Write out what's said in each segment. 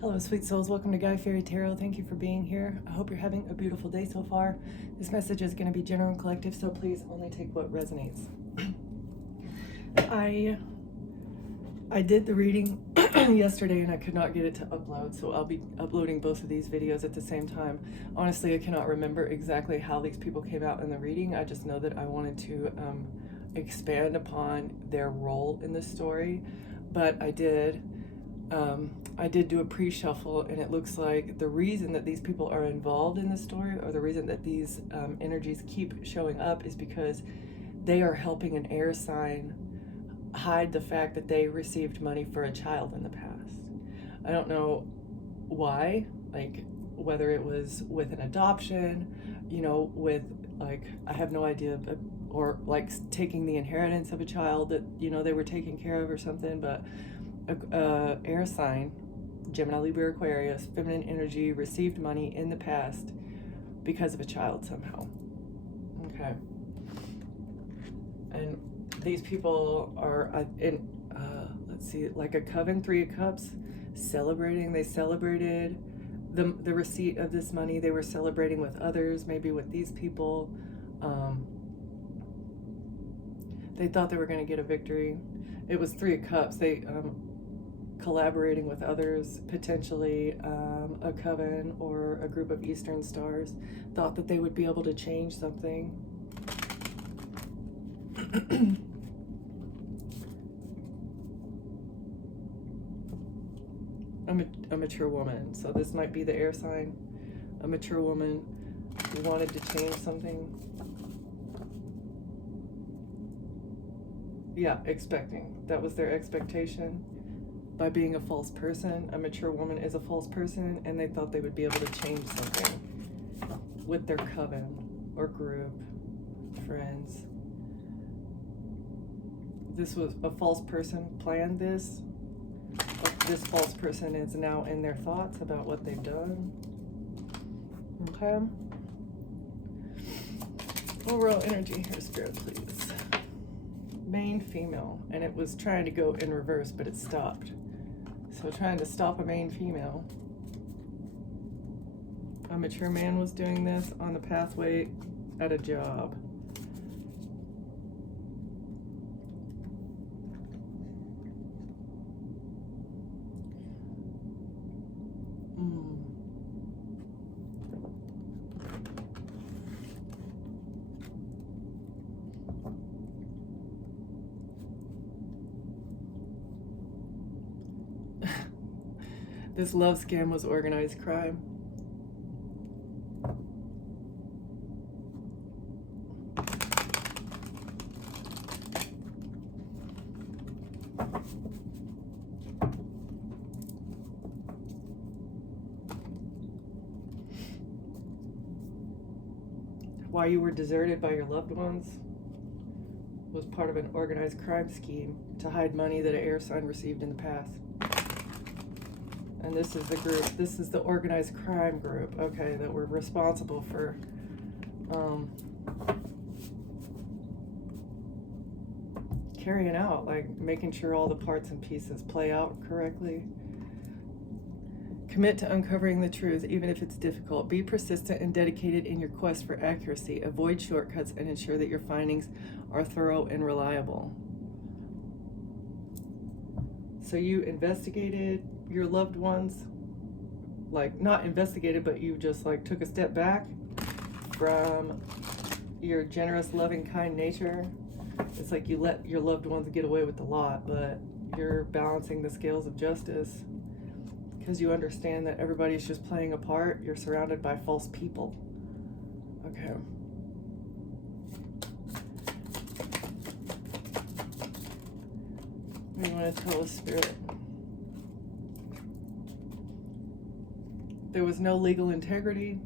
Hello, sweet souls. Welcome to Guy Fairy Tarot. Thank you for being here. I hope you're having a beautiful day so far. This message is going to be general and collective, so please only take what resonates. I did the reading yesterday and I could not get it to upload, so I'll be uploading both of these videos at the same time. Honestly, I cannot remember exactly how these people came out in the reading. I just know that I wanted to expand upon their role in the story, but I did do a pre-shuffle, and it looks like the reason that these people are involved in the story, or the reason that these energies keep showing up, is because they are helping an air sign hide the fact that they received money for a child in the past. I don't know why, like whether it was with an adoption, with like, I have no idea, but, or like taking the inheritance of a child that, they were taking care of or something, but air sign, Gemini, Libra, Aquarius, feminine energy, received money in the past because of a child somehow. Okay. And these people are in, let's see, like a coven, 3 of Cups, celebrating. They celebrated the receipt of this money. They were celebrating with others, maybe with these people. They thought they were going to get a victory. It was 3 of Cups. They collaborating with others, potentially a coven or a group of Eastern stars, thought that they would be able to change something. A mature woman, so this might be the air sign. A mature woman wanted to change something. Yeah, expecting. That was their expectation. By being a false person, a mature woman is a false person, and they thought they would be able to change something with their coven or group, friends. This was a false person planned this. This false person is now in their thoughts about what they've done. Okay. Overall energy here, Spirit, please. Main female, and it was trying to go in reverse, but it stopped. So trying to stop a main female. A mature man was doing this on the pathway at a job. This love scam was organized crime. Why you were deserted by your loved ones was part of an organized crime scheme to hide money that an air sign received in the past. And this is the group, this is the organized crime group, okay, that were responsible for carrying out, like making sure all the parts and pieces play out correctly. Commit to uncovering the truth, even if it's difficult. Be persistent and dedicated in your quest for accuracy. Avoid shortcuts and ensure that your findings are thorough and reliable. So you investigated your loved ones, like not investigated, but you just like took a step back from your generous, loving, kind nature. It's like you let your loved ones get away with a lot, but you're balancing the scales of justice because you understand that everybody's just playing a part. You're surrounded by false people. Okay. What do you want to tell us, Spirit? There was no legal integrity.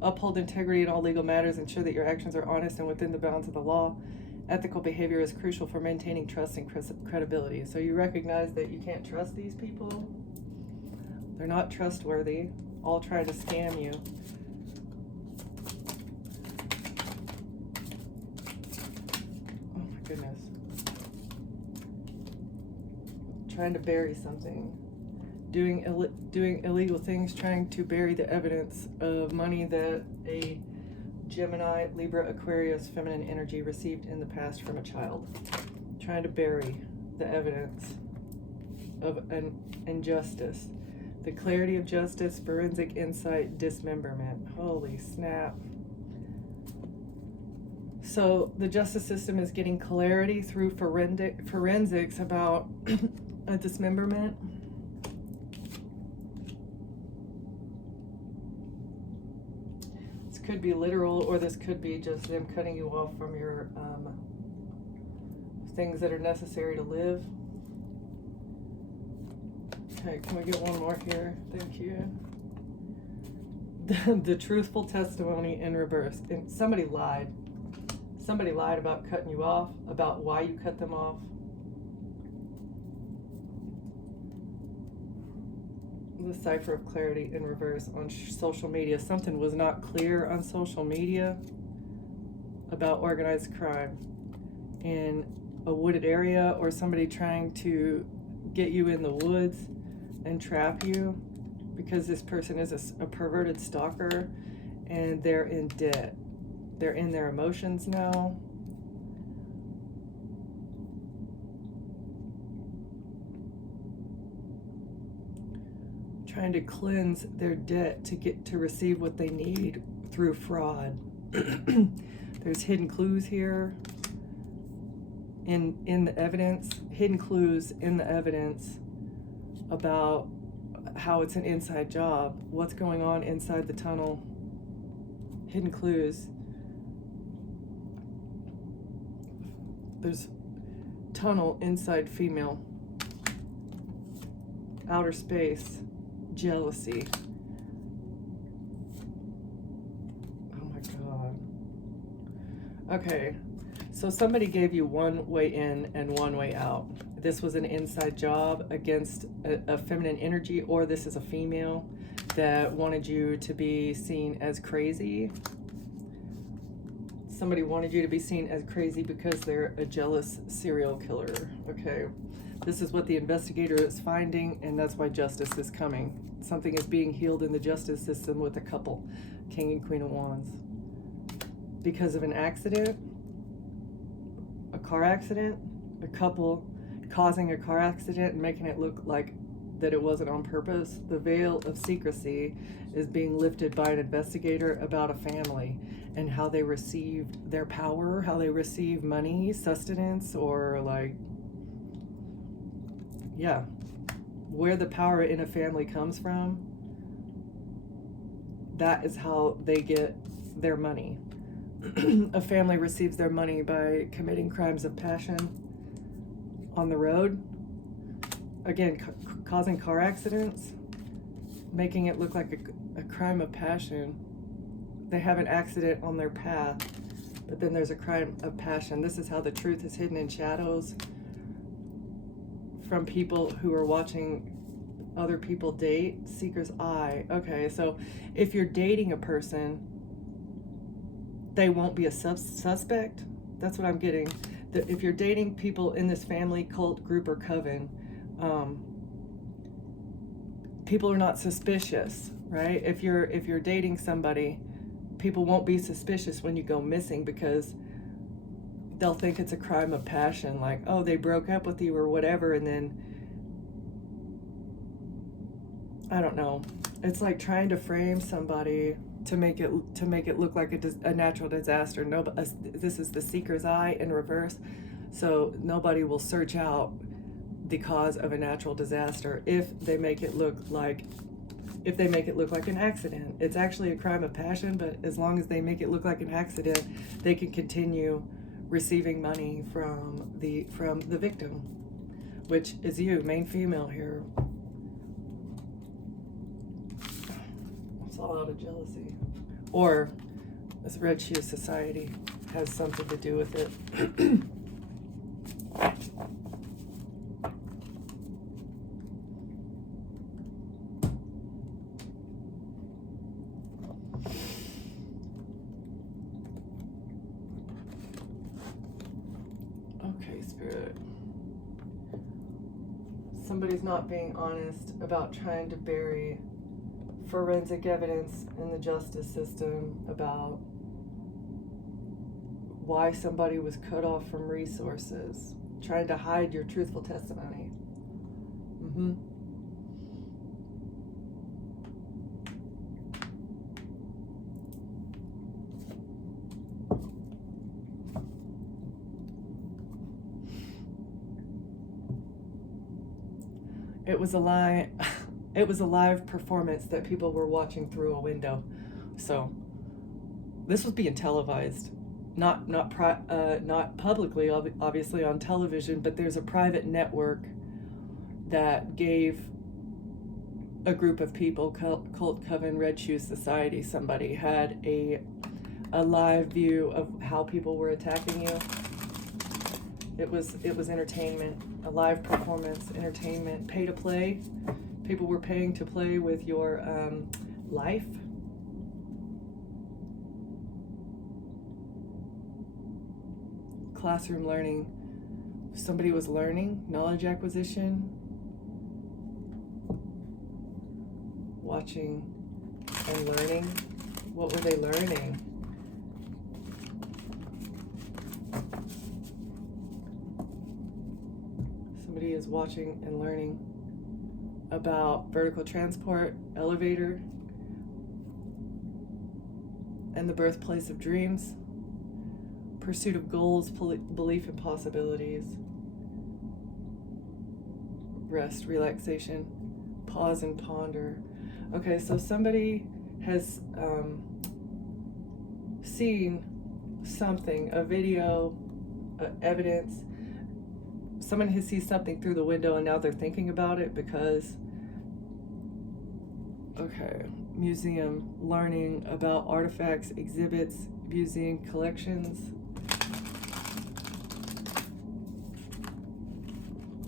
Uphold integrity in all legal matters. Ensure that your actions are honest and within the bounds of the law. Ethical behavior is crucial for maintaining trust and credibility. So you recognize that you can't trust these people. They're not trustworthy. All trying to scam you. Oh my goodness. Trying to bury something. doing illegal things, trying to bury the evidence of money that a Gemini, Libra, Aquarius, feminine energy received in the past from a child. Trying to bury the evidence of an injustice. The clarity of justice, forensic insight, dismemberment. Holy snap. So the justice system is getting clarity through forensics about a dismemberment. This could be literal, or this could be just them cutting you off from your things that are necessary to live. Okay, can we get one more here? Thank you. The truthful testimony in reverse. And somebody lied. Somebody lied about cutting you off, about why you cut them off. The cipher of clarity in reverse on social media. Something was not clear on social media about organized crime in a wooded area, or somebody trying to get you in the woods and trap you, because this person is a perverted stalker and they're in debt. They're in their emotions now. Trying to cleanse their debt to get to receive what they need through fraud. There's hidden clues here in the evidence, hidden clues in the evidence about how it's an inside job, what's going on inside the tunnel. Hidden clues. There's tunnel inside female. Outer space. Jealousy. Oh my God. Okay, so somebody gave you one way in and one way out. This was an inside job against a feminine energy, or this is a female that wanted you to be seen as crazy. Somebody wanted you to be seen as crazy because they're a jealous serial killer. Okay, this is what the investigator is finding, and that's why justice is coming. Something is being healed in the justice system with a couple, King and Queen of Wands. Because of an accident, a car accident, a couple causing a car accident and making it look like that it wasn't on purpose. The veil of secrecy is being lifted by an investigator about a family and how they received their power, how they receive money, sustenance, or like, yeah, where the power in a family comes from. That is how they get their money. A family receives their money by committing crimes of passion on the road. Again, causing car accidents, making it look like a crime of passion. They have an accident on their path, but then there's a crime of passion. This is how the truth is hidden in shadows from people who are watching other people date. Seeker's eye. Okay, so if you're dating a person, they won't be a suspect. That's what I'm getting. That if you're dating people in this family, cult, group, or coven, people are not suspicious, right? If you're dating somebody, people won't be suspicious when you go missing, because they'll think it's a crime of passion, like, oh, they broke up with you or whatever, and then I don't know. It's like trying to frame somebody to make it look like a natural disaster. No, this is the seeker's eye in reverse, so nobody will search out the cause of a natural disaster if they make it look like an accident. It's actually a crime of passion, but as long as they make it look like an accident, they can continue receiving money from the victim, which is you, main female here. It's all out of jealousy, or this red shoe society has something to do with it. somebody's not being honest about trying to bury forensic evidence in the justice system about why somebody was cut off from resources, trying to hide your truthful testimony. It was a lie. It was a live performance that people were watching through a window. So this was being televised, not publicly, obviously on television, but there's a private network that gave a group of people, Cult Coven Red Shoe Society, somebody had a live view of how people were attacking you. It was entertainment, a live performance, entertainment, pay to play. People were paying to play with your life. Classroom learning. Somebody was learning, knowledge acquisition, watching and learning. What were they learning? Somebody is watching and learning about vertical transport, elevator, and the birthplace of dreams, pursuit of goals, belief in possibilities, rest, relaxation, pause and ponder. Okay, so somebody has seen something, a video, evidence. Someone has seen something through the window and now they're thinking about it because, okay, museum, learning about artifacts, exhibits, museum collections.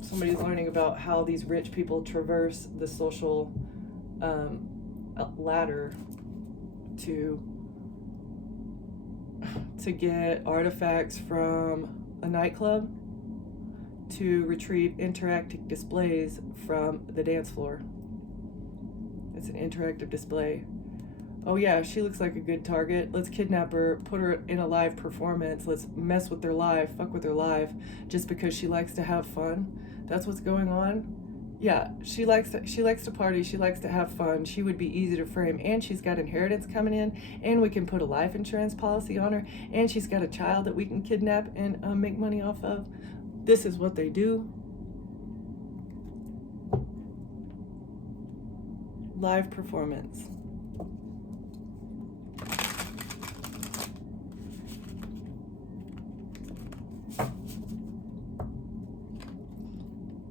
Somebody's learning about how these rich people traverse the social ladder to get artifacts from a nightclub, to retrieve interactive displays from the dance floor. It's an interactive display. Oh yeah, she looks like a good target. Let's kidnap her, put her in a live performance. Let's mess with their life, fuck with their life, just because she likes to have fun. That's what's going on. Yeah, she likes to party, she likes to have fun. She would be easy to frame, and she's got inheritance coming in, and we can put a life insurance policy on her, and she's got a child that we can kidnap and make money off of. This is what they do. Live performance.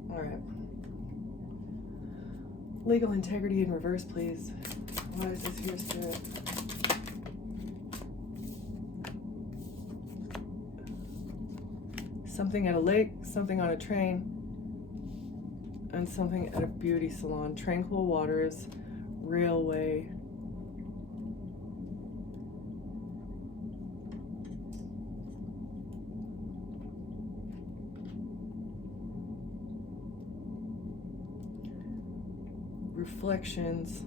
All right. Legal integrity in reverse, please. Why is this here, Spirit? Something at a lake, something on a train, and something at a beauty salon. Tranquil waters, railway. Reflections.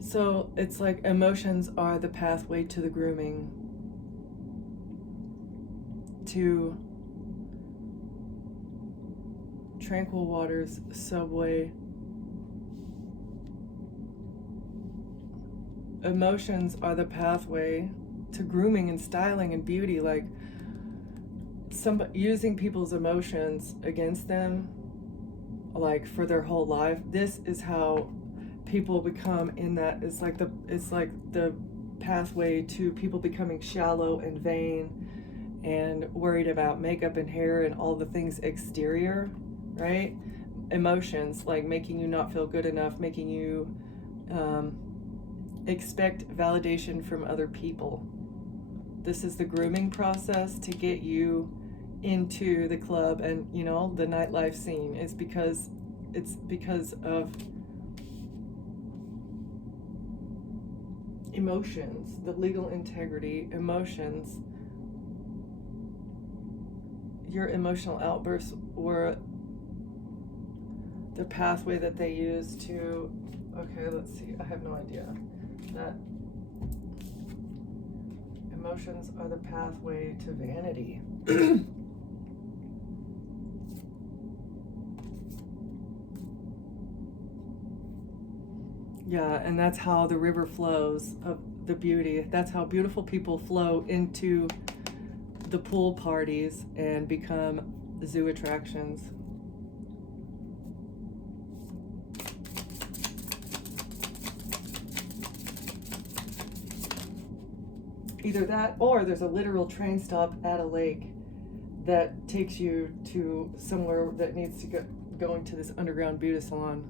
So it's like emotions are the pathway to the grooming, to tranquil waters, subway. Emotions are the pathway to grooming and styling and beauty, like using people's emotions against them, like for their whole life. This is how people become in that. It's like the pathway to people becoming shallow and vain and worried about makeup and hair and all the things exterior, right? Emotions like making you not feel good enough, making you expect validation from other people. This is the grooming process to get you into the club and, you know, the nightlife scene. It's because of emotions, the legal integrity, emotions. Your emotional outbursts were the pathway that they used to, okay, let's see, I have no idea. That emotions are the pathway to vanity. Yeah, and that's how the river flows of the beauty. That's how beautiful people flow into the pool parties and become zoo attractions. Either that, or there's a literal train stop at a lake that takes you to somewhere that needs to go into this underground beauty salon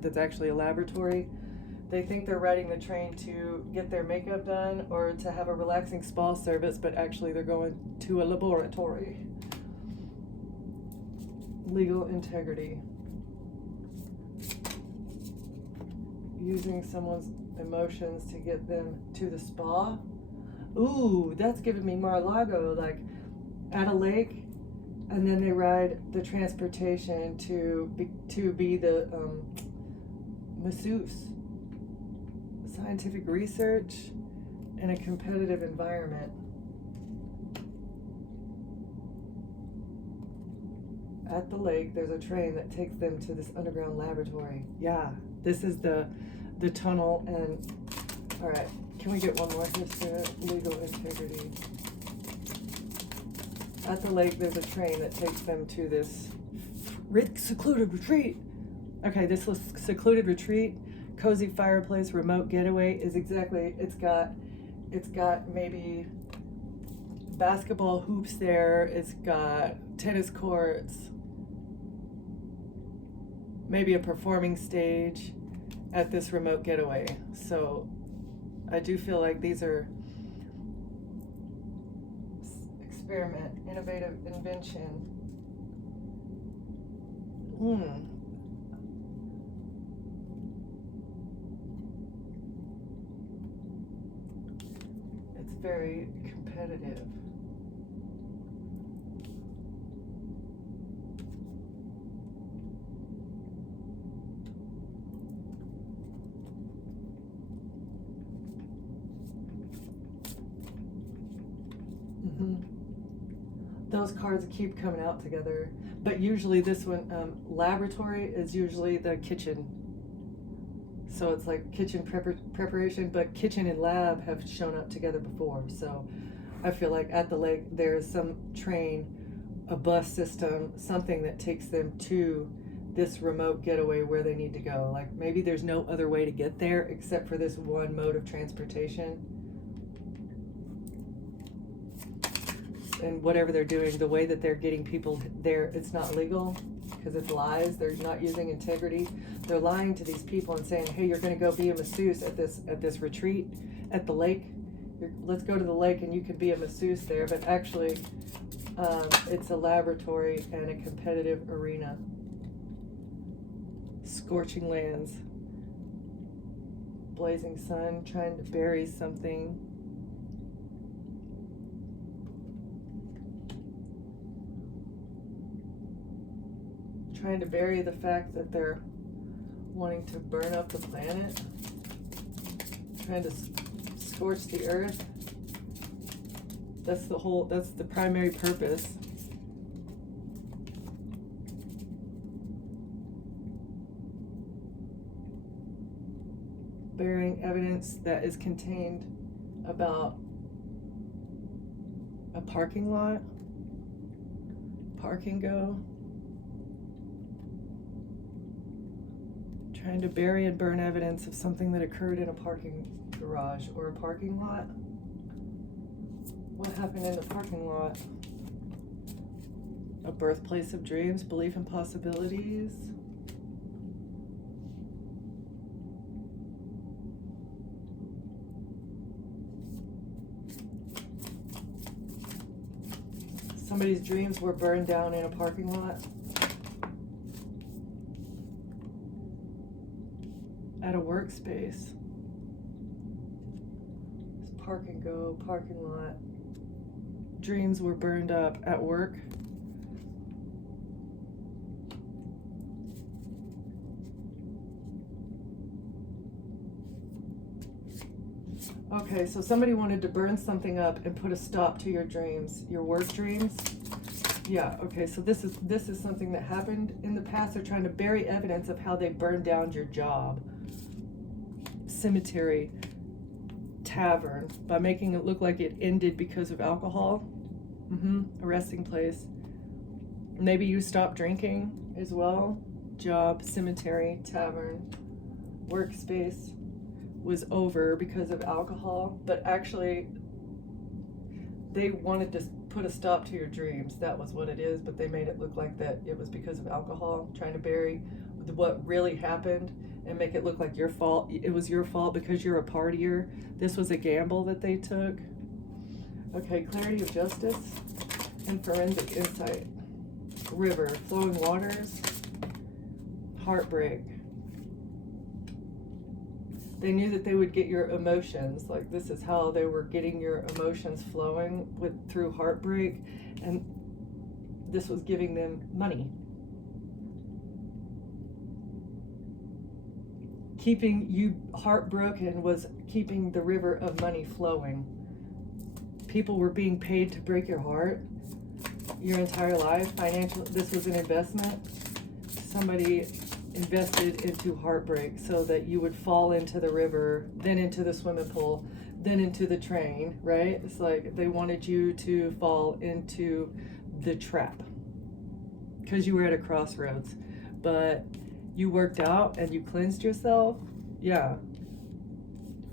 that's actually a laboratory. They think they're riding the train to get their makeup done or to have a relaxing spa service, but actually they're going to a laboratory. Legal integrity. Using someone's emotions to get them to the spa. Ooh, that's giving me Mar-a-Lago, like at a lake, and then they ride the transportation to be the masseuse. Scientific research in a competitive environment. At the lake, there's a train that takes them to this underground laboratory. Yeah, this is the tunnel. And all right, can we get one more here, Sarah? Legal integrity. At the lake, there's a train that takes them to this secluded retreat. Okay, this secluded retreat, cozy fireplace, remote getaway is exactly, it's got maybe basketball hoops there, it's got tennis courts, maybe a performing stage at this remote getaway. So I do feel like these are experiment, innovative invention. It's very competitive. Those cards keep coming out together, but usually this one, laboratory, is usually the kitchen. So it's like kitchen preparation, but kitchen and lab have shown up together before. So I feel like at the lake there's some train, a bus system, something that takes them to this remote getaway where they need to go. Like maybe there's no other way to get there except for this one mode of transportation. And whatever they're doing, the way that they're getting people there, it's not legal because it's lies. They're not using integrity. They're lying to these people and saying, hey, you're going to go be a masseuse at this retreat at the lake. Let's go to the lake and you can be a masseuse there. But actually, it's a laboratory and a competitive arena. Scorching lands. Blazing sun, trying to bury something. Trying to bury the fact that they're wanting to burn up the planet, trying to scorch the earth. That's the primary purpose. Burying evidence that is contained about a parking lot, parking go. Trying to bury and burn evidence of something that occurred in a parking garage or a parking lot. What happened in the parking lot? A birthplace of dreams, belief in possibilities. Somebody's dreams were burned down in a parking lot. At a workspace. It's park and go, parking lot. Dreams were burned up at work. Okay, so somebody wanted to burn something up and put a stop to your dreams, your work dreams. Yeah, okay, so this is something that happened in the past. They're trying to bury evidence of how they burned down your job. Cemetery, tavern, by making it look like it ended because of alcohol. A resting place. Maybe you stopped drinking as well. Job, cemetery, tavern, workspace was over because of alcohol, but actually they wanted to put a stop to your dreams. That was what it is, but they made it look like that it was because of alcohol, trying to bury what really happened and make it look like your fault. It was your fault because you're a partier. This was a gamble that they took. Okay, clarity of justice and forensic insight. River, flowing waters, heartbreak. They knew that they would get your emotions. Like, this is how they were getting your emotions flowing through heartbreak, and this was giving them money. Keeping you heartbroken was keeping the river of money flowing. People were being paid to break your heart your entire life. Financial, this was an investment. Somebody invested into heartbreak so that you would fall into the river, then into the swimming pool, then into the train, right? It's like they wanted you to fall into the trap because you were at a crossroads, but you worked out and you cleansed yourself. Yeah.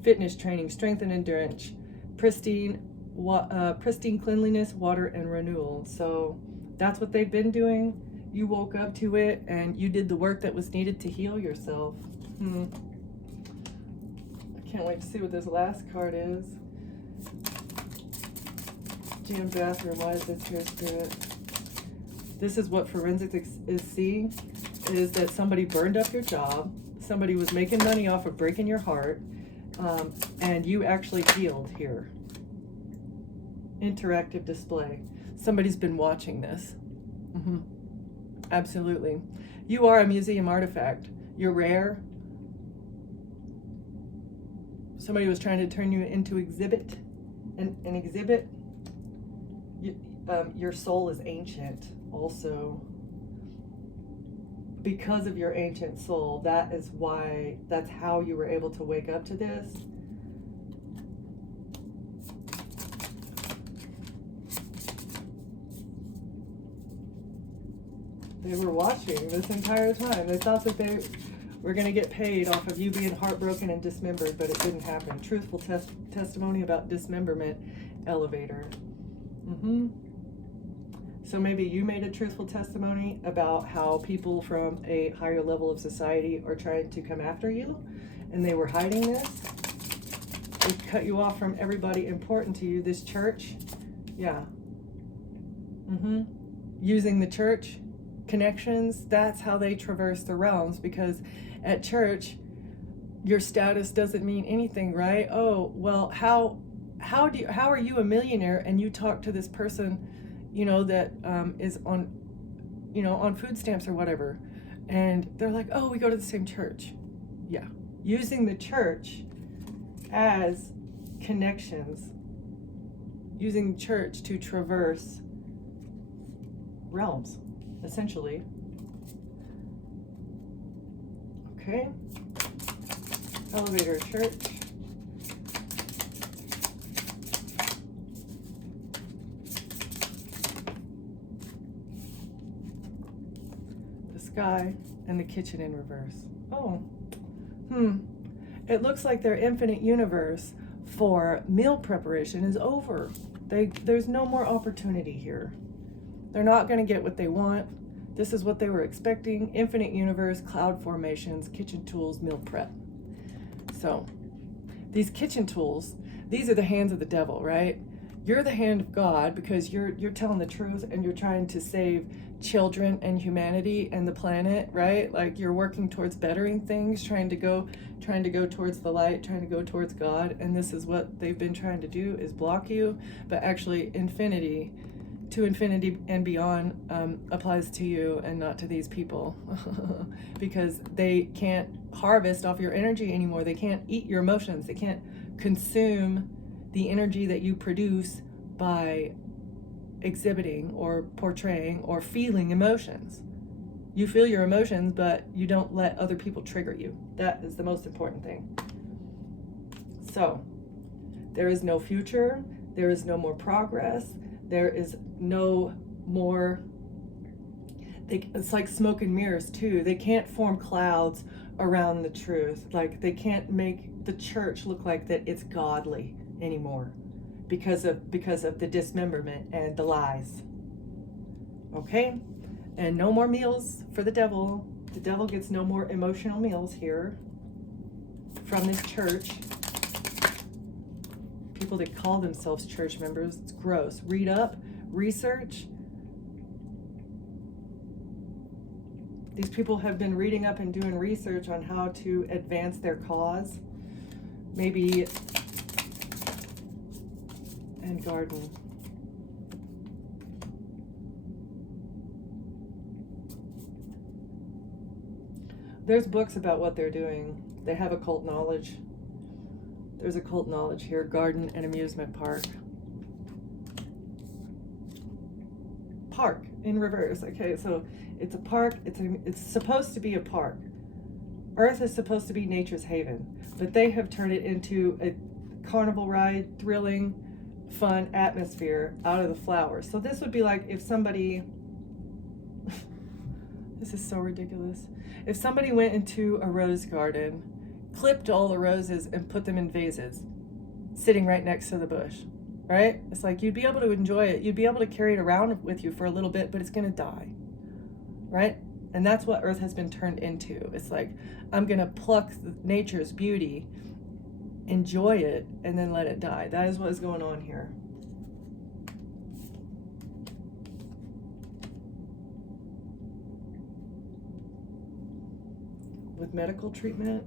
Fitness training, strength and endurance, pristine cleanliness, water and renewal. So that's what they've been doing. You woke up to it and you did the work that was needed to heal yourself. I can't wait to see what this last card is. Gym bathroom, why is this here, Spirit? This is what forensics is seeing, is that somebody burned up your job, somebody was making money off of breaking your heart, and you actually healed here. Interactive display. Somebody's been watching this. Absolutely. You are a museum artifact. You're rare. Somebody was trying to turn you into exhibit. An exhibit. Your soul is ancient also. Because of your ancient soul, that's how you were able to wake up to this. They were watching this entire time. They thought that they were going to get paid off of you being heartbroken and dismembered, but it didn't happen. Truthful testimony about dismemberment, elevator. So maybe you made a truthful testimony about how people from a higher level of society are trying to come after you, and they were hiding this. They cut you off from everybody important to you. This church, yeah. Using the church connections, that's how they traverse the realms, because at church your status doesn't mean anything, right? Oh, well, how are you a millionaire and you talk to this person, that is on on food stamps or whatever, and they're like, oh, we go to the same church. Yeah, using the church as connections, using church to traverse realms, essentially. Okay. Elevator, church. The sky and the kitchen in reverse. Oh. It looks like their infinite universe for meal preparation is over. There's no more opportunity here. They're not going to get what they want. This is what they were expecting. Infinite universe, cloud formations, kitchen tools, meal prep. So these kitchen tools, these are the hands of the devil, right? you're the hand of God because you're telling the truth and you're trying to save children and humanity and the planet, right? Like you're working towards bettering things, trying to go towards the light, trying to go towards God, and this is what they've been trying to do, is block you. But actually infinity and beyond applies to you and not to these people because they can't harvest off your energy anymore. They can't eat your emotions. They can't consume the energy that you produce by exhibiting or portraying or feeling emotions. You feel your emotions, but you don't let other people trigger you. That is the most important thing. So there is no future. There is no more progress. There is no more. It's like smoke and mirrors too. They can't form clouds around the truth. Like they can't make the church look like that it's godly anymore because of the dismemberment and the lies. Okay? And no more meals for the devil. The devil gets no more emotional meals here from this church. People that call themselves church members, it's gross. Read up, research. These people have been reading up and doing research on how to advance their cause. Maybe, and garden. There's books about what they're doing. They have occult knowledge. There's occult knowledge here. Garden and amusement park. Park in reverse. Okay, so it's a park. It's supposed to be a park. Earth is supposed to be nature's haven, but they have turned it into a carnival ride, thrilling, fun atmosphere out of the flowers. So this would be like if somebody, this is so ridiculous. If somebody went into a rose garden, clipped all the roses and put them in vases, sitting right next to the bush, right? It's like you'd be able to enjoy it. You'd be able to carry it around with you for a little bit, but it's going to die, right? And that's what Earth has been turned into. It's like, I'm going to pluck nature's beauty, enjoy it, and then let it die. That is what is going on here. With medical treatment,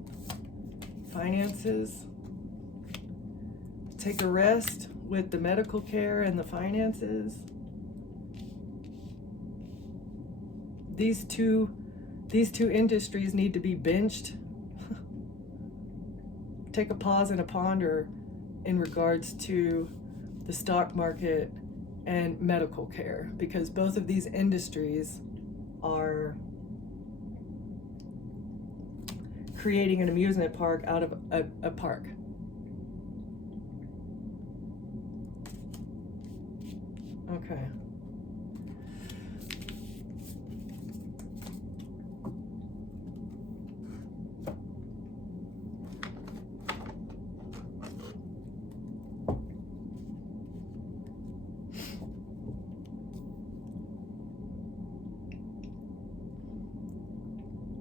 finances, take a rest with the medical care and the finances. These two industries need to be benched. Take a pause and a ponder in regards to the stock market and medical care, because both of these industries are creating an amusement park out of a park. Okay.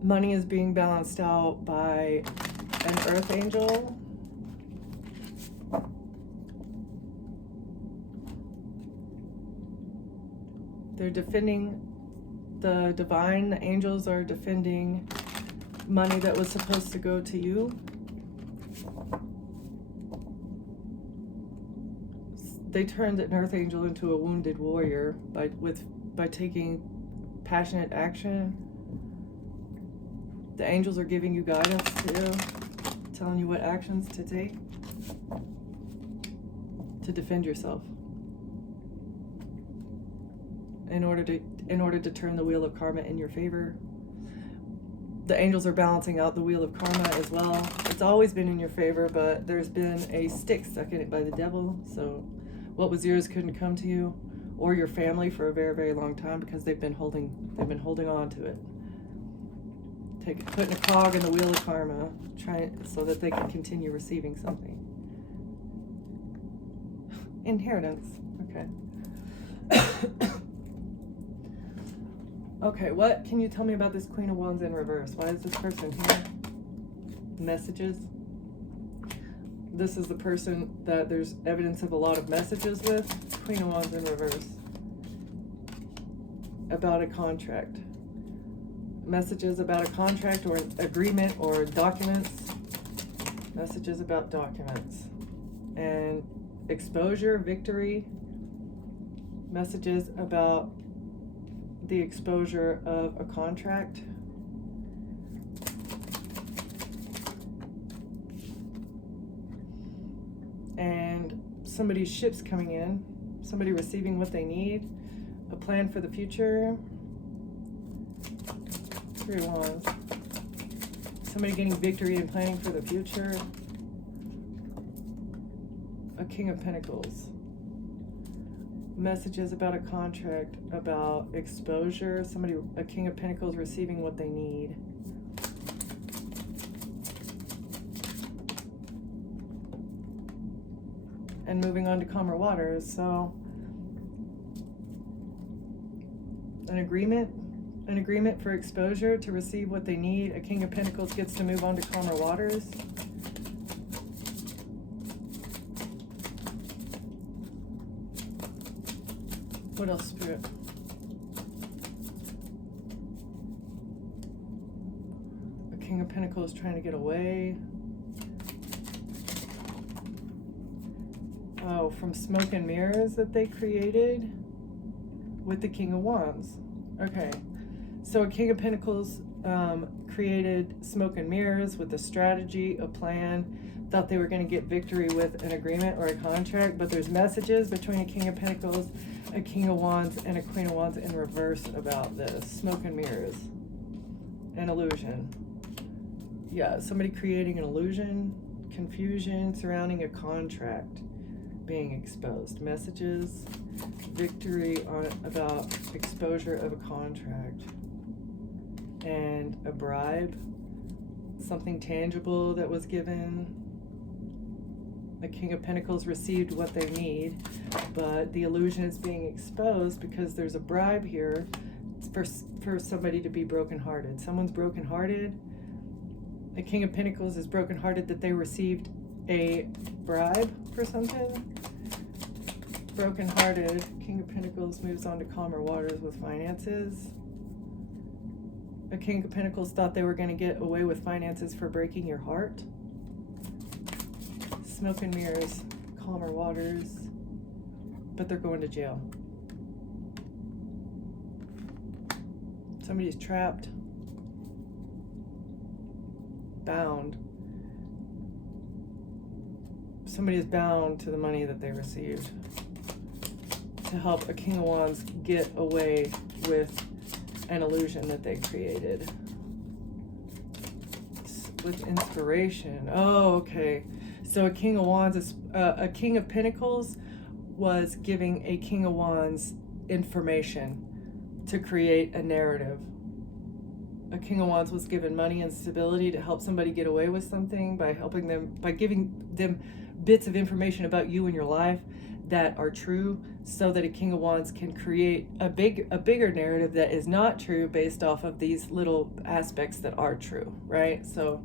Money is being balanced out by an earth angel. They're defending the divine. The angels are defending money that was supposed to go to you. They turned an earth angel into a wounded warrior by taking passionate action. The angels are giving you guidance too, telling you what actions to take to defend yourself in order to turn the wheel of karma in your favor. The angels are balancing out the wheel of karma as well. It's always been in your favor, but there's been a stick stuck in it by the devil. So what was yours couldn't come to you or your family for a very, very long time because they've been holding on to it. Putting a cog in the wheel of karma, so that they can continue receiving something. Inheritance. Okay. Okay, what can you tell me about this Queen of Wands in reverse? Why is this person here? Messages. This is the person that there's evidence of a lot of messages with. Queen of Wands in reverse. About a contract. Messages about a contract or an agreement or documents. Messages about documents. And exposure, victory. Messages about the exposure of a contract. And somebody's ship's coming in. Somebody receiving what they need. A plan for the future. Three of Wands. Somebody getting victory and planning for the future. A King of Pentacles. Messages about a contract, about exposure. Somebody, a King of Pentacles receiving what they need. And moving on to calmer waters. So an agreement for exposure to receive what they need. A King of Pentacles gets to move on to calmer waters. What else, Spirit? A King of Pentacles trying to get away. Oh, from smoke and mirrors that they created with the King of Wands. Okay, so a King of Pentacles created smoke and mirrors with a strategy, a plan, thought they were going to get victory with an agreement or a contract, but there's messages between a King of Pentacles, a King of Wands, and a Queen of Wands in reverse about this. Smoke and mirrors. An illusion. Yeah, somebody creating an illusion, confusion surrounding a contract being exposed. Messages, victory on about exposure of a contract. And a bribe, something tangible that was given. The King of Pentacles received what they need, but the illusion is being exposed because there's a bribe here for somebody to be brokenhearted. Someone's brokenhearted. The King of Pentacles is brokenhearted that they received a bribe for something. Brokenhearted. King of Pentacles moves on to calmer waters with finances. A King of Pentacles thought they were going to get away with finances for breaking your heart. Smoke and mirrors, calmer waters, but they're going to jail. Somebody's trapped, bound. Somebody is bound to the money that they received to help a King of Wands get away with an illusion that they created. With inspiration. Oh, okay. So a King of Wands is a King of Pentacles was giving a King of Wands information to create a narrative. A King of Wands was given money and stability to help somebody get away with something by helping them, by giving them bits of information about you and your life that are true, so that a King of Wands can create a bigger narrative that is not true based off of these little aspects that are true, right? So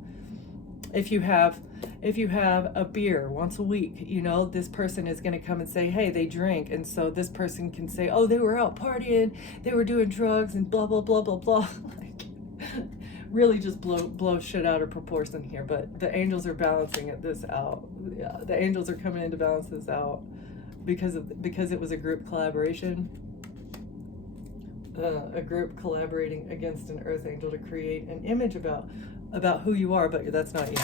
if you have a beer once a week, you know, this person is going to come and say, hey, they drink. And so this person can say, oh, they were out partying, they were doing drugs and blah, blah, blah, blah, blah. Like, really just blow shit out of proportion here. But the angels are balancing this out. Yeah, the angels are coming in to balance this out because it was a group collaboration. A group collaborating against an earth angel to create an image about who you are, but that's not you.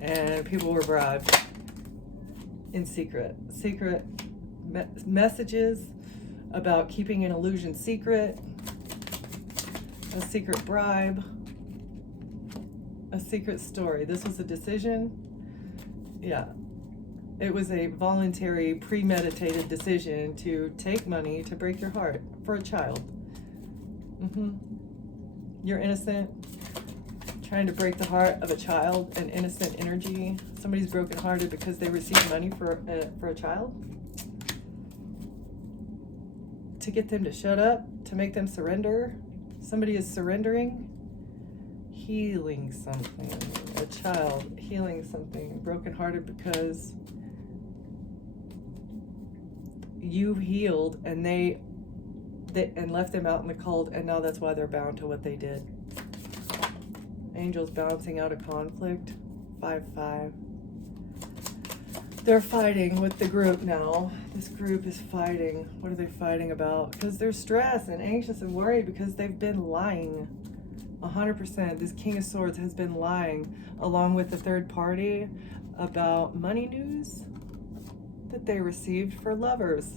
And people were bribed in secret messages about keeping an illusion secret, a secret bribe, a secret story. This was a decision. Yeah, it was a voluntary, premeditated decision to take money to break your heart for a child. You're innocent, trying to break the heart of a child, an innocent energy. Somebody's brokenhearted because they received money for a child. To get them to shut up, to make them surrender. Somebody is surrendering, healing something. A child, healing something, brokenhearted because you healed and they and left them out in the cold, and now that's why they're bound to what they did. Angels balancing out a conflict. 5-5. They're fighting with the group now. This group is fighting. What are they fighting about? Because they're stressed and anxious and worried because they've been lying. 100%. This King of Swords has been lying along with the third party about money news that they received for lovers.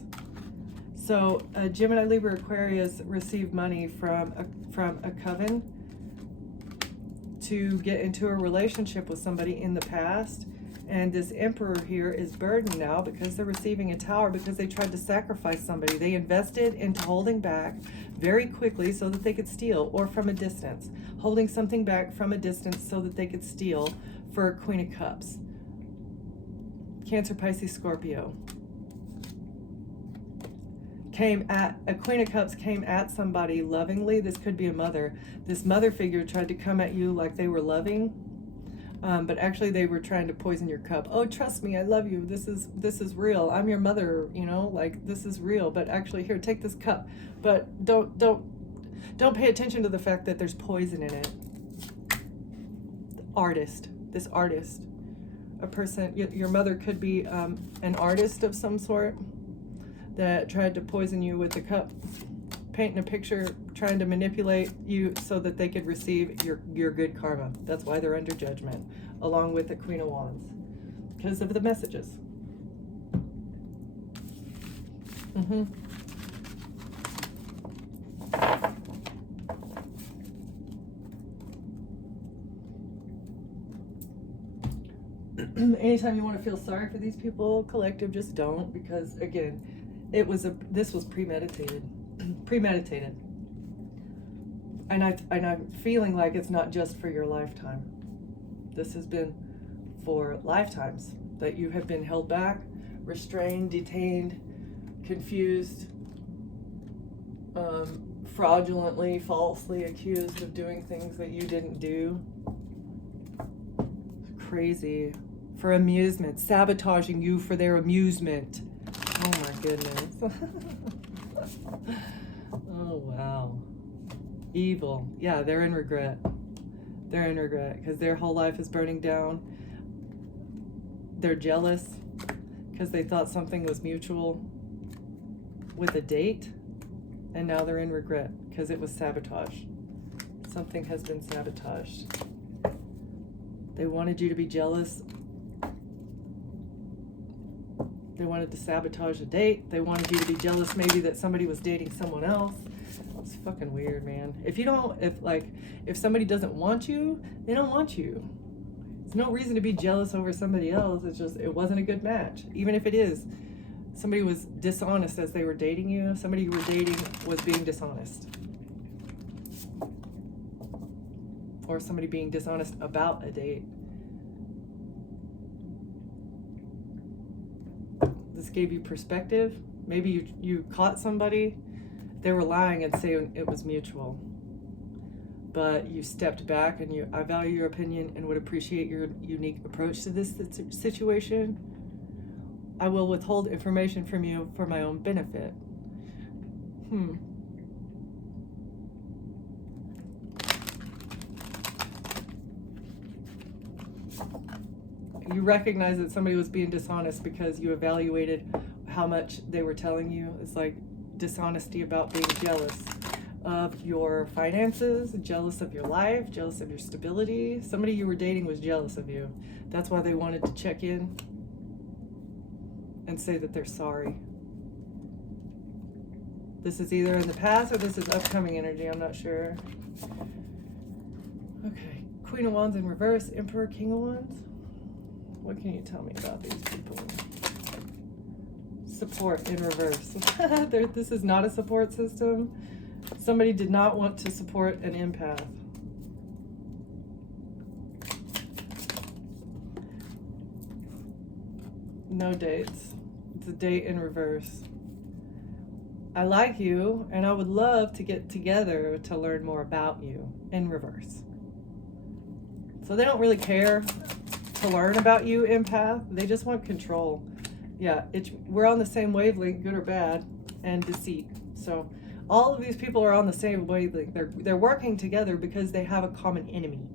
So Gemini, Libra, Aquarius received money from a coven to get into a relationship with somebody in the past. And this Emperor here is burdened now because they're receiving a tower because they tried to sacrifice somebody. They invested into holding back very quickly so that they could steal, or from a distance. Holding something back from a distance so that they could steal for Queen of Cups. Cancer, Pisces, Scorpio. A Queen of Cups came at somebody lovingly. This could be a mother. This mother figure tried to come at you like they were loving, but actually they were trying to poison your cup. Oh, trust me, I love you. This is real. I'm your mother, you know, like this is real. But actually, here, take this cup. But don't pay attention to the fact that there's poison in it. This artist, a person. Your mother could be an artist of some sort that tried to poison you with the cup, painting a picture, trying to manipulate you so that they could receive your good karma. That's why they're under judgment, along with the Queen of Wands, because of the messages. Anytime you want to feel sorry for these people, collective, just don't, because again, this was premeditated. And I'm feeling like it's not just for your lifetime. This has been for lifetimes that you have been held back, restrained, detained, confused, fraudulently, falsely accused of doing things that you didn't do. Crazy. For amusement, sabotaging you for their amusement. Oh my goodness. Oh wow. Evil. Yeah, they're in regret. They're in regret because their whole life is burning down. They're jealous because they thought something was mutual with a date, and now they're in regret because it was sabotage. Something has been sabotaged. They wanted you to be jealous. They wanted to sabotage a date. They wanted you to be jealous maybe that somebody was dating someone else. It's fucking weird, man. If somebody doesn't want you, they don't want you. There's no reason to be jealous over somebody else. It's just, it wasn't a good match. Even if it is, somebody was dishonest as they were dating you. Somebody you were dating was being dishonest. Or somebody being dishonest about a date. This gave you perspective. Maybe you caught somebody. They were lying and saying it was mutual. But you stepped back and I value your opinion and would appreciate your unique approach to this situation. I will withhold information from you for my own benefit. You recognize that somebody was being dishonest because you evaluated how much they were telling you. It's like dishonesty about being jealous of your finances, jealous of your life, jealous of your stability. Somebody you were dating was jealous of you. That's why they wanted to check in and say that they're sorry. This is either in the past or this is upcoming energy. I'm not sure. Okay. Queen of Wands in reverse. Emperor, King of Wands. What can you tell me about these people? Support in reverse. This is not a support system. Somebody did not want to support an empath. No dates. It's a date in reverse. I like you, and I would love to get together to learn more about you in reverse. So they don't really care to learn about you, empath. They just want control. Yeah, we're on the same wavelength, good or bad, and deceit. So all of these people are on the same wavelength. They're working together because they have a common enemy.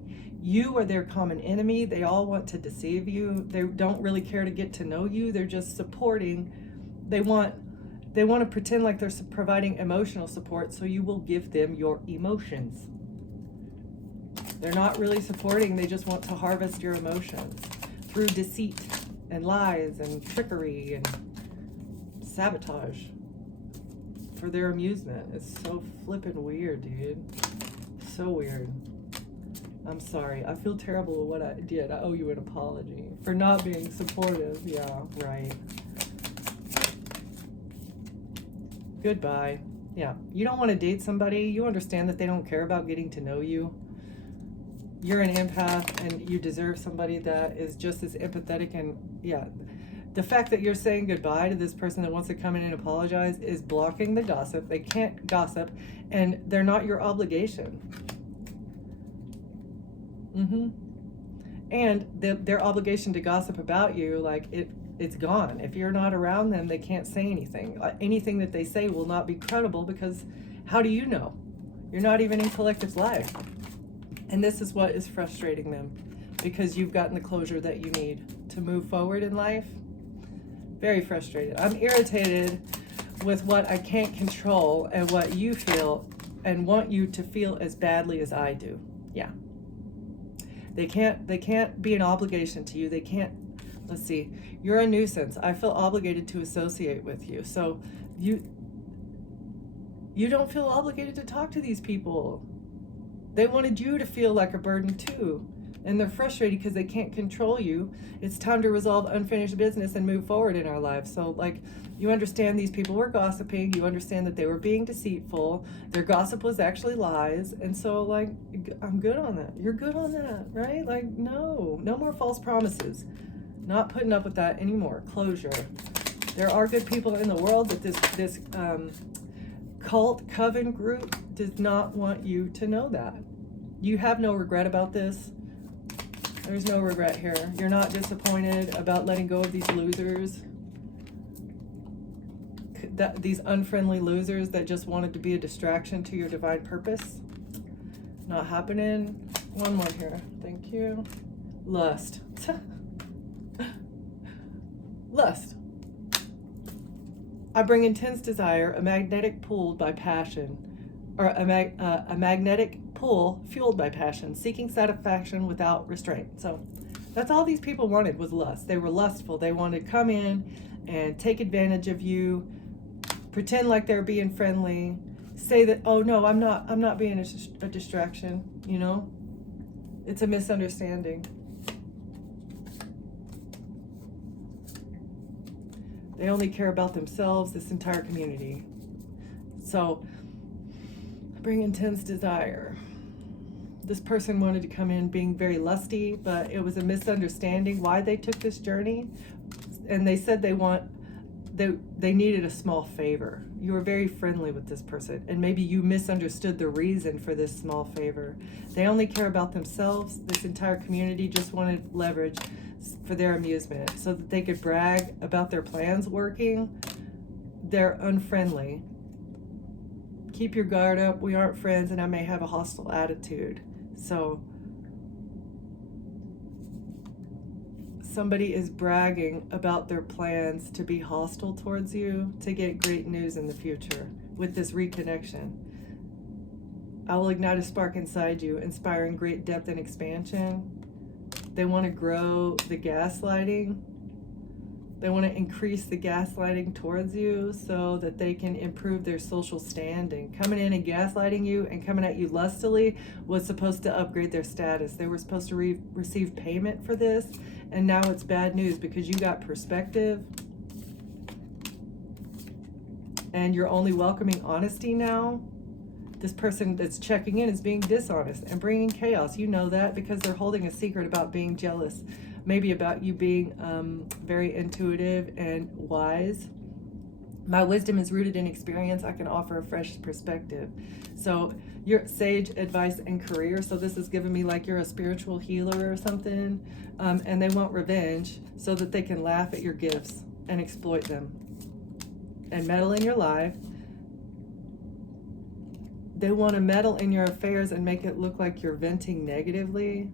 You are their common enemy. They all want to deceive you. They don't really care to get to know you. They're just supporting. They want to pretend like they're providing emotional support, so you will give them your emotions. They're not really supporting. They just want to harvest your emotions through deceit and lies and trickery and sabotage for their amusement. It's so flippin' weird, dude. So weird. I'm sorry. I feel terrible with what I did. I owe you an apology for not being supportive. Yeah, right. Goodbye. Yeah, you don't want to date somebody. You understand that they don't care about getting to know you. You're an empath and you deserve somebody that is just as empathetic. And yeah, the fact that you're saying goodbye to this person that wants to come in and apologize is blocking the gossip. They can't gossip and they're not your obligation. And their obligation to gossip about you, like it's gone. If you're not around them, they can't say anything. Anything that they say will not be credible because how do you know? You're not even in collective life. And this is what is frustrating them because you've gotten the closure that you need to move forward in life. Very frustrated. I'm irritated with what I can't control and what you feel and want you to feel as badly as I do. Yeah. They can't be an obligation to you. They can't, let's see, you're a nuisance. I feel obligated to associate with you. So you don't feel obligated to talk to these people. They wanted you to feel like a burden too. And they're frustrated because they can't control you. It's time to resolve unfinished business and move forward in our lives. So like, you understand these people were gossiping. You understand that they were being deceitful. Their gossip was actually lies. And so like, I'm good on that. You're good on that, right? Like, no more false promises. Not putting up with that anymore. Closure. There are good people in the world, but this cult coven group does not want you to know that. You have no regret about this. There's no regret here. You're not disappointed about letting go of these losers. These unfriendly losers that just wanted to be a distraction to your divine purpose. Not happening. One more here. Thank you. Lust. Lust. I bring intense desire, a magnetic pull by passion, or a magnetic pull fueled by passion, seeking satisfaction without restraint. So that's all these people wanted was lust. They were lustful. They wanted to come in and take advantage of you, pretend like they're being friendly, say that, oh no, I'm not being a distraction, you know? It's a misunderstanding. They only care about themselves, this entire community. So, bring intense desire. This person wanted to come in being very lusty, but it was a misunderstanding why they took this journey. And they said they needed a small favor. You were very friendly with this person, and maybe you misunderstood the reason for this small favor. They only care about themselves. This entire community just wanted leverage for their amusement so that they could brag about their plans working. They're unfriendly. Keep your guard up. We aren't friends, and I may have a hostile attitude. So somebody is bragging about their plans to be hostile towards you, to get great news in the future with this reconnection. I will ignite a spark inside you, inspiring great depth and expansion. They want to grow the gaslighting. They want to increase the gaslighting towards you so that they can improve their social standing. Coming in and gaslighting you and coming at you lustily was supposed to upgrade their status. They were supposed to receive payment for this, and now it's bad news because you got perspective and you're only welcoming honesty now. This person that's checking in is being dishonest and bringing chaos. You know that because they're holding a secret about being jealous. Maybe about you being very intuitive and wise. My wisdom is rooted in experience. I can offer a fresh perspective. So your sage advice and career. So this is giving me like you're a spiritual healer or something. And they want revenge so that they can laugh at your gifts and exploit them and meddle in your life. They want to meddle in your affairs and make it look like you're venting negatively.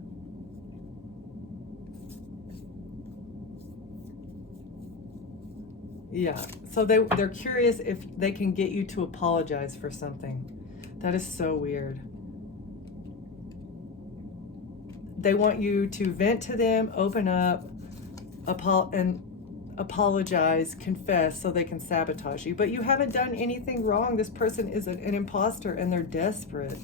Yeah, so they're curious if they can get you to apologize for something. That is so weird. They want you to vent to them, open up, and apologize, confess, so they can sabotage you. But you haven't done anything wrong. This person is an imposter, and they're desperate.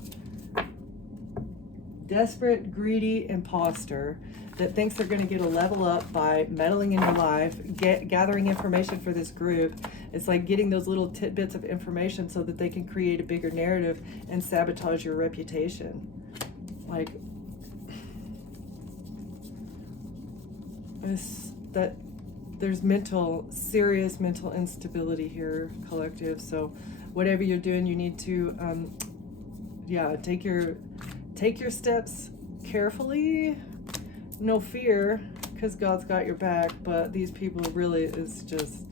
Desperate, greedy imposter that thinks they're going to get a level up by meddling in your life, gathering information for this group. It's like getting those little tidbits of information so that they can create a bigger narrative and sabotage your reputation. Like, there's serious mental instability here, collective. So whatever you're doing, you need to, take your steps carefully. No fear, because God's got your back. But these people really is just,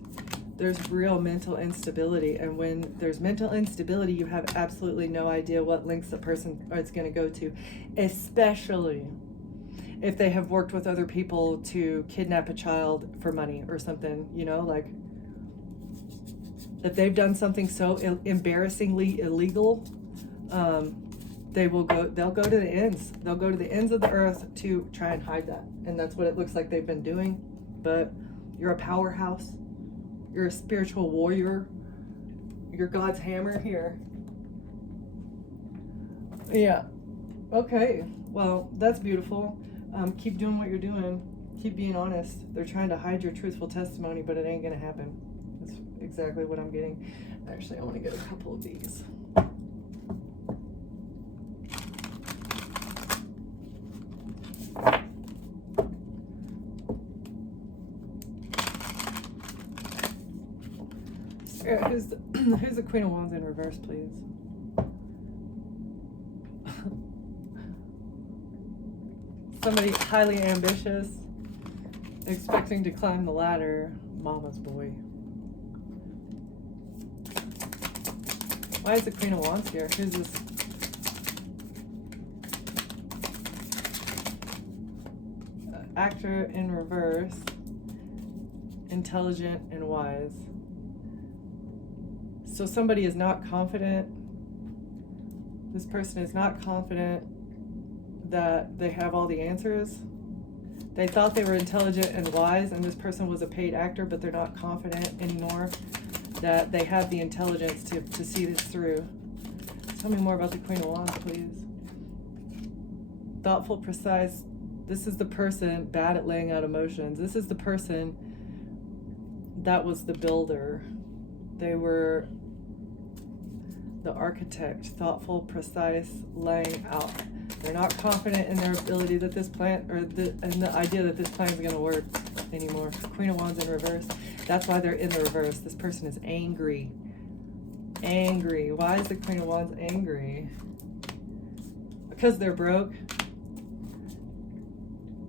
there's real mental instability. And when there's mental instability, you have absolutely no idea what lengths a person is going to go to, especially if they have worked with other people to kidnap a child for money or something, like if they've done something so embarrassingly illegal, they'll go to the ends. They'll go to the ends of the earth to try and hide that. And that's what it looks like they've been doing. But you're a powerhouse. You're a spiritual warrior. You're God's hammer here. Yeah. Okay. Well, that's beautiful. Keep doing what you're doing. Keep being honest. They're trying to hide your truthful testimony, but it ain't going to happen. That's exactly what I'm getting. Actually, I want to get a couple of these. Spirit, who's the Queen of Wands in reverse, please? Somebody highly ambitious, expecting to climb the ladder. Mama's boy. Why is the Queen of Wands here? Who's this? Actor in reverse, intelligent and wise. So somebody is not confident. This person is not confident that they have all the answers. They thought they were intelligent and wise, and this person was a paid actor, but they're not confident anymore that they have the intelligence to see this through. Tell me more about the Queen of Wands, please. Thoughtful, precise. This is the person bad at laying out emotions. This is the person that was the builder. They were the architect. Thoughtful, precise, laying out. They're not confident in their ability that this plan, and the idea that this plan is going to work anymore. Queen of Wands in reverse. That's why they're in the reverse. This person is angry. Angry. Why is the Queen of Wands angry? Because they're broke.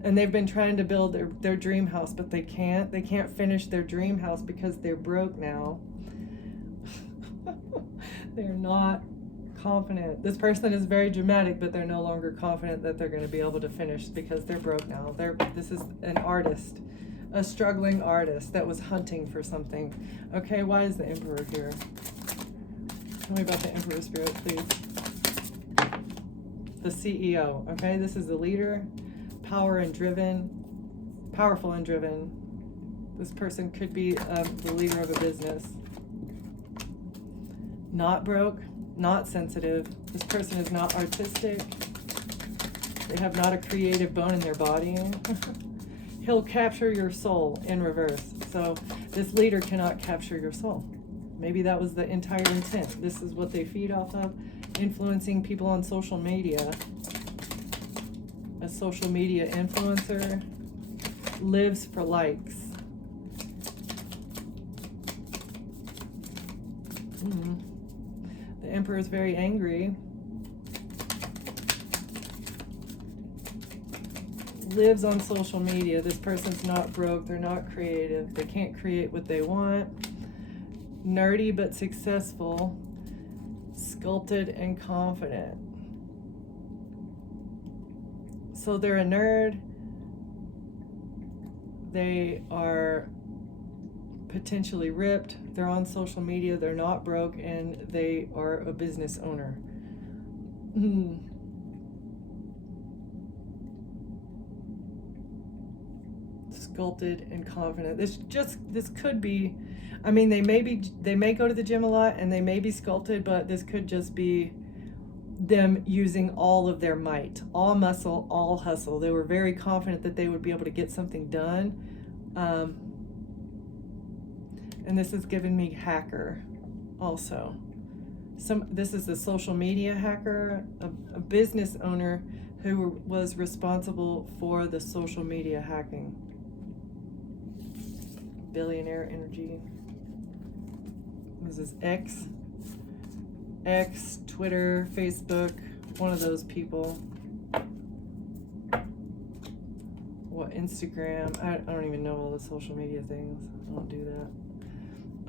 And they've been trying to build their dream house, but they can't. They can't finish their dream house because they're broke now. They're not confident. This person is very dramatic, but they're no longer confident that they're going to be able to finish because they're broke now. This is an artist, a struggling artist that was hunting for something. Okay, why is the Emperor here? Tell me about the Emperor spirit, please. The CEO, okay? This is the leader, powerful and driven. This person could be the leader of a business. Not broke. Not sensitive. This person is not artistic. They have not a creative bone in their body. He'll capture your soul in reverse. So this leader cannot capture your soul. Maybe that was the entire intent. This is what they feed off of, influencing people on social media. A social media influencer lives for likes. The Emperor is very angry. Lives on social media. This person's not broke. They're not creative. They can't create what they want. Nerdy but successful. Sculpted and confident. So they're a nerd. They are potentially ripped. They're on social media. They're not broke, and they are a business owner. Sculpted and confident. This could be, I mean, they may go to the gym a lot and they may be sculpted, but this could just be them using all of their might, all muscle, all hustle. They were very confident that they would be able to get something done. And this is giving me hacker also. This is a social media hacker, a business owner who was responsible for the social media hacking. Billionaire energy. This is X, Twitter, Facebook, one of those people. What, Instagram? I don't even know all the social media things. I don't do that.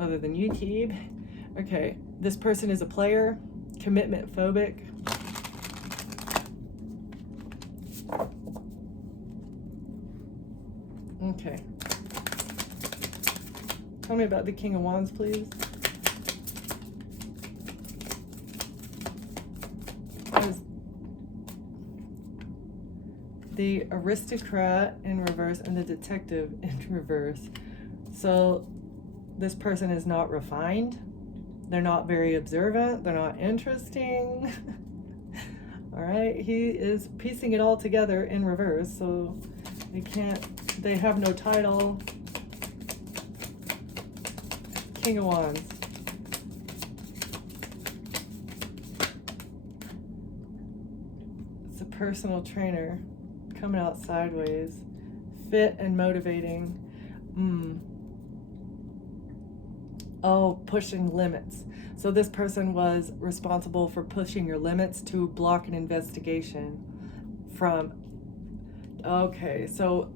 Other than YouTube. Okay, this person is a player, commitment phobic. Okay. Tell me about the King of Wands, please. The aristocrat in reverse and the detective in reverse. So this person is not refined. They're not very observant. They're not interesting. All right. He is piecing it all together in reverse. So they have no title. King of Wands. It's a personal trainer coming out sideways. Fit and motivating. Oh, pushing limits. So this person was responsible for pushing your limits to block an investigation from... Okay, so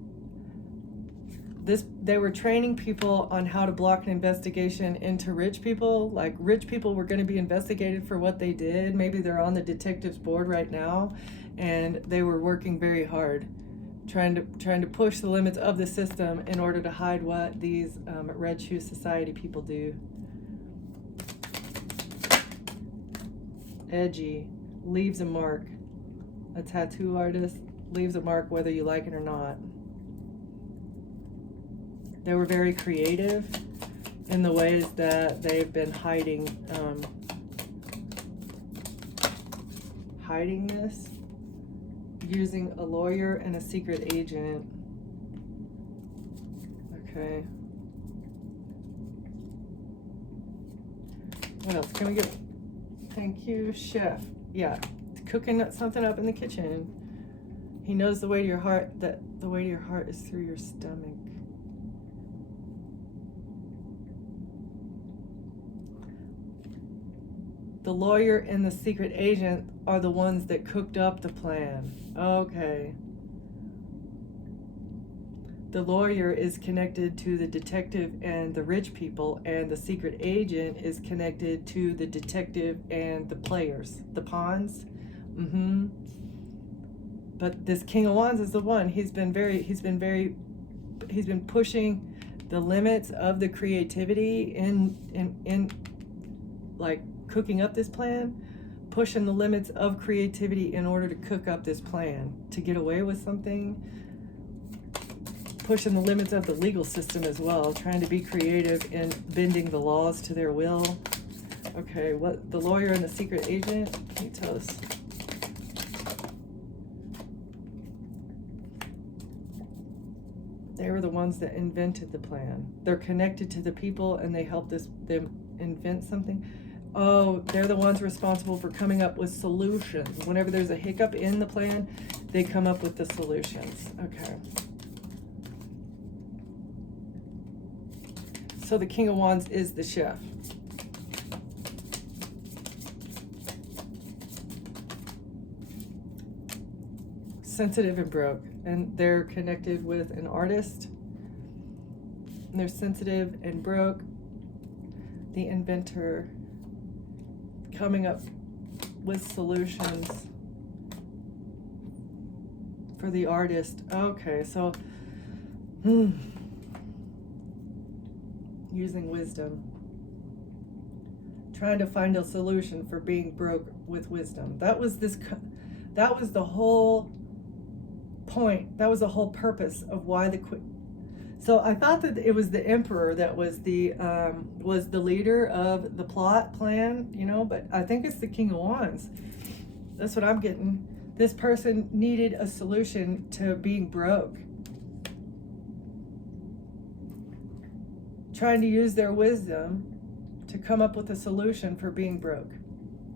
they were training people on how to block an investigation into rich people. Like, rich people were going to be investigated for what they did. Maybe they're on the detective's board right now, and they were working very hard trying to push the limits of the system in order to hide what these Red Shoe Society people do. Edgy, leaves a mark. A tattoo artist leaves a mark whether you like it or not. They were very creative in the ways that they've been hiding this, using a lawyer and a secret agent. Okay. What else can we get? Thank you, chef. Yeah, cooking something up in the kitchen. He knows the way to your heart, that the way to your heart is through your stomach. The lawyer and the secret agent are the ones that cooked up the plan. Okay. The lawyer is connected to the detective and the rich people, and the secret agent is connected to the detective and the players, the pawns. But this King of Wands is the one. He's been pushing the limits of the creativity in like cooking up this plan, pushing the limits of creativity in order to cook up this plan to get away with something, pushing the limits of the legal system as well, trying to be creative in bending the laws to their will. Okay, what the lawyer and the secret agent, can you tell us? They were the ones that invented the plan. They're connected to the people and they helped them invent something. Oh, they're the ones responsible for coming up with solutions. Whenever there's a hiccup in the plan, they come up with the solutions. Okay. So the King of Wands is the chef. sensitive and broke, and they're connected with an artist, and they're sensitive and broke. The inventor, coming up with solutions for the artist. Okay, so using wisdom, trying to find a solution for being broke with wisdom. That was the whole point. That was the whole purpose of why the So I thought that it was the emperor that was the leader of the plot plan, you know, but I think it's the King of Wands. That's what I'm getting. This person needed a solution to being broke. Trying to use their wisdom to come up with a solution for being broke.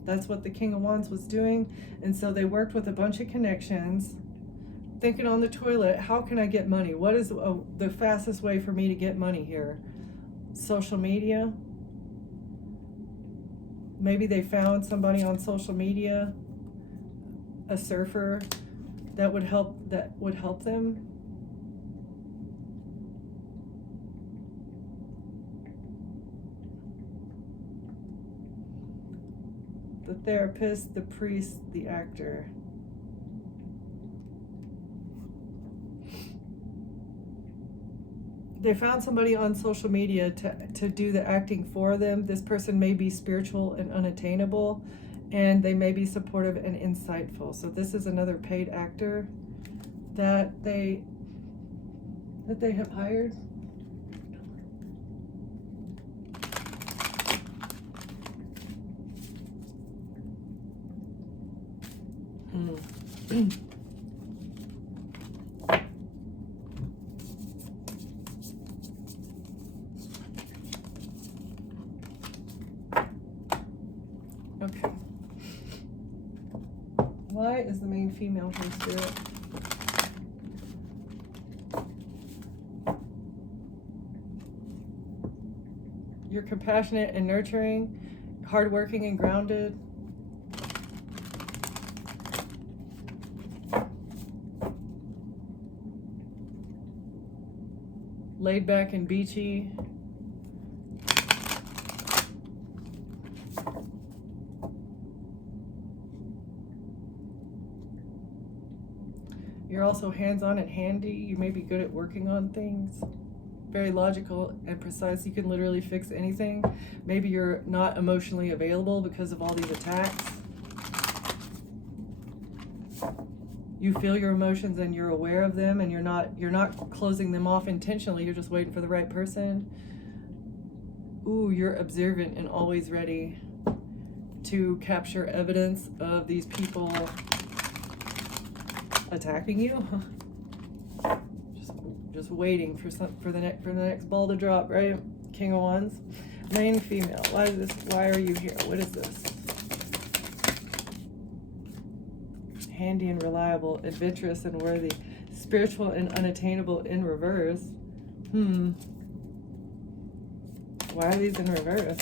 That's what the King of Wands was doing. And so they worked with a bunch of connections, thinking on the toilet, how can I get money? What is the fastest way for me to get money here? Social media. Maybe they found somebody on social media, a surfer that would help them. The therapist, the priest, the actor. They found somebody on social media to do the acting for them. This person may be spiritual and unattainable, and they may be supportive and insightful. So this is another paid actor that they have hired. Okay. Why is the main female from Spirit? You're compassionate and nurturing, hardworking and grounded. Laid back and beachy. You're also hands-on and handy. You may be good at working on things. Very logical and precise. You can literally fix anything. Maybe you're not emotionally available because of all these attacks. You feel your emotions and you're aware of them, and you're not closing them off intentionally. You're just waiting for the right person. Ooh, you're observant and always ready to capture evidence of these people attacking you. Just waiting for the next ball to drop, right? King of Wands, main female. Why are you here? What is this? Handy and reliable, adventurous and worthy, spiritual and unattainable in reverse. Why are these in reverse?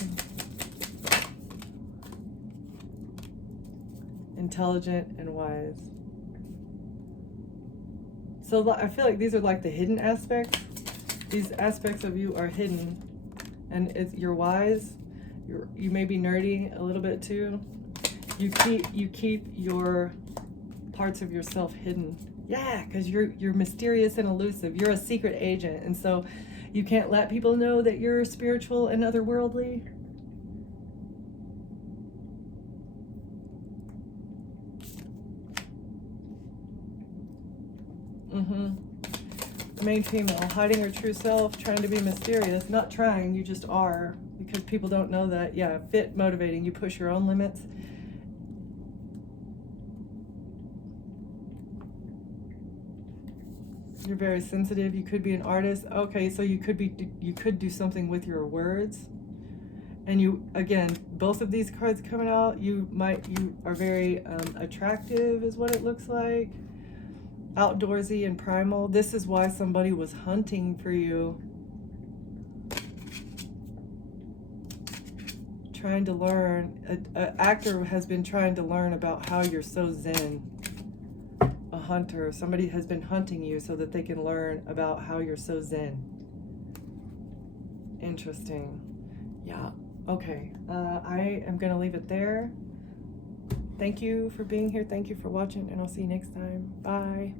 Intelligent and wise. So I feel like these are like the hidden aspects. These aspects of you are hidden, and you're wise. You may be nerdy a little bit too. You keep your parts of yourself hidden. Yeah, because you're mysterious and elusive. You're a secret agent, and so you can't let people know that you're spiritual and otherworldly. Main female, hiding her true self, trying to be mysterious. Not trying, you just are, because people don't know that. Yeah, fit, motivating. You push your own limits. You're very sensitive. You could be an artist. Okay, so you could do something with your words. And you, again, both of these cards coming out, you are very attractive is what it looks like. Outdoorsy and primal. This is why somebody was hunting for you. Trying to learn. An actor has been trying to learn about how you're so zen. hunter. Somebody has been hunting you so that they can learn about how you're so zen. Interesting. Yeah. Okay. I am going to leave it there. Thank you for being here. Thank you for watching, and I'll see you next time. Bye.